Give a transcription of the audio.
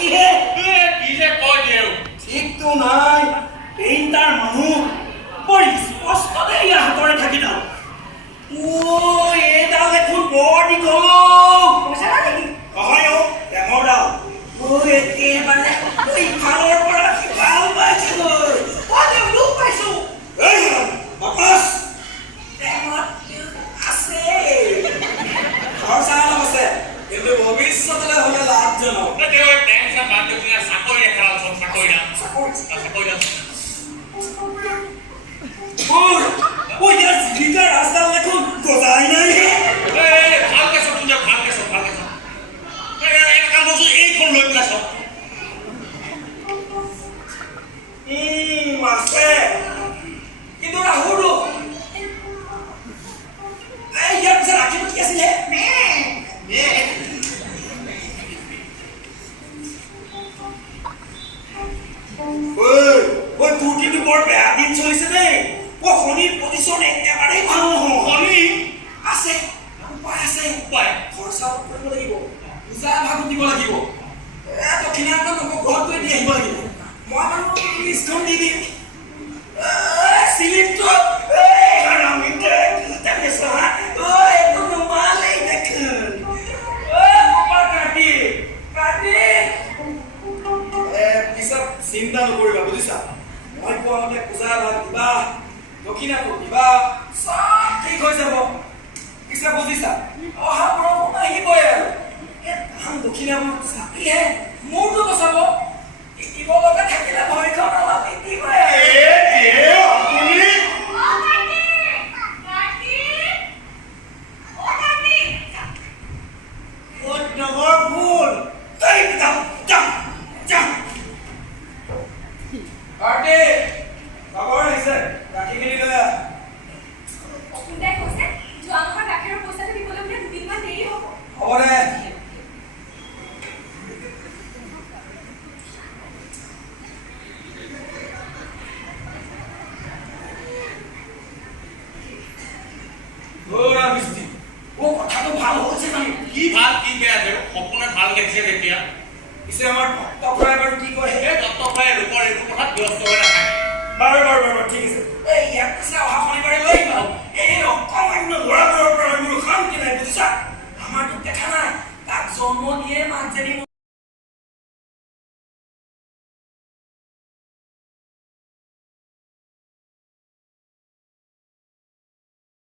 কিহে কি যে কয় দেউ ঠিকতো নাই পেইণ্টাৰ মানুহ বৰ স্পষ্টতে ইয়াৰ হাতৰে থাকি দাও এইডাল দেখোন বৰ দীঘল নহয় ডাঙৰ ডাল একেবাৰে ইফালৰ পৰা সিফাল পাইছো লোক পাইছো বাপাচ আছে খৰচা অলপ আছে কিন্তু ভৱিষ্যতলৈ হ'লে লাভজনক চাকৰি এখেলা চাকৰি না ইয়াৰ জীৱিকাৰ ৰাস্তা দেখোন গজাই নাই ভালকে চব ভালকে চব এনেকা বস্তু এইখন লৈ পেলাই চব আছে কিন্তু ৰাহুলো ইয়াৰ পিছত ৰাখিব কি আছিলে তোৰ কিন্তু বৰ বেয়া দিন চলিছে দেই শনিৰ পজিশ্যন একেবাৰেই ভাল নহয় শনি আছে উপায় আছে উপায় খৰচা কৰিব লাগিব পূজা ভাগত দিব লাগিব দক্ষিণাৰ্থ মোক ঘৰত গৈ দি আহিব লাগিব মই বাৰু লিষ্টখন দি দিম চিলিপটো চিন্তা নকৰিবা বুজিছা মই কোৱা মতে পূজা ভাগ দিবা দক্ষিণাৰ্থ দিবা চব ঠিক হৈ যাব পিছে বুজিছা অহা বৰষুণ আহিবই আৰু ধান দক্ষিণাবোৰ চাপিহে মূৰটো বচাব দিব লগা থাকিলে ভৰিখন অলপ তিতিবই ডাঙৰ ভুল খবৰ আহিছে ৰাখি মেলি গ'লে হ'ব দে কথাটো ভাল হৈছে জানো কি ভাল কি বেয়া দেউ সপোনে ভাল দেখিছে তেতিয়া পিছে আমাৰ দত্তকৰাই বাৰু কি কয় সেই দত্তকৰাই লোকৰ এইটো কথাত ব্যস্ত হৈ নাথাকে বাৰু ঠিক আছে ইয়াক পিছে অহা শনিবাৰে লৈ আহিবা এই অকমান্য ল'ৰাবোৰৰ পৰা মোৰ শান্তি নাই বুজিছা আমাৰতো দেখা নাই তাক জন্ম দিয়ে মাক যেনি